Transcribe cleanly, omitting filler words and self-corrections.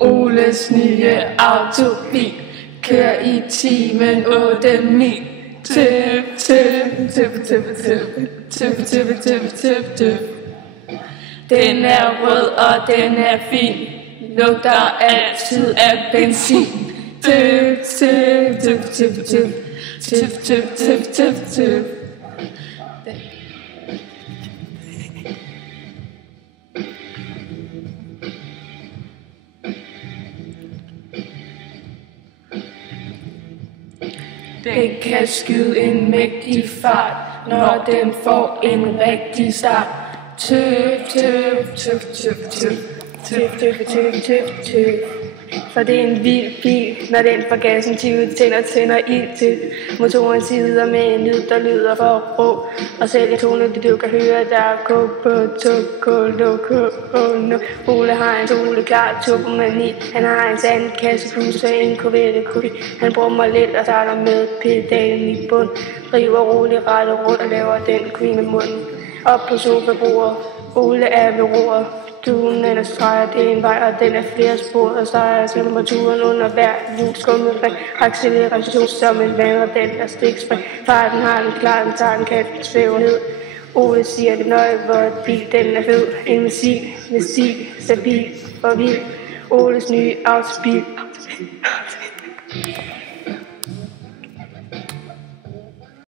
Oles nye autobil kører i timen 8 mil. Tøp, tøp, tøp, tøp, tøp, tøp, tøp, tøp, tøp, tøp. Den er rød, og den er fin. Lugter altid af benzin. Tøp, tøp, tøp, tøp, tøp, tøp, tøp, tøp, tøp, tøp. Den kan skyde en mægtig fart, når den får en rigtig start. Tøp, tøp, tøp, tøp, tøp, tøp, tøp, tøp, tøp, tøp. For det er en vild bil, når den fra gassen tænder ild til. Motoren sidder med en lyd, der lyder for rå. Og selv i tonen, du kan høre, der er kog på no. Ole har en soleklar turbomani. Han har en sandkasse plus og en Corvette Coupe. Han brummer lidt og starter med pedalen i bund. Driver roligt rettet rundt og laver den queen af munden. Op på sofabordet, Ole er ved roret. Duen er streger, det er en vej, og den er flere spor, og streger temperaturen under hver hjul. Skummelring, acceleration som en vand, og den er stikspring. Farten har den klar, den tager den kan svæve ned. Ole siger det nøje, hvor bil den er fed. En missil, med stil, stabil og vild. Oles nye autobil.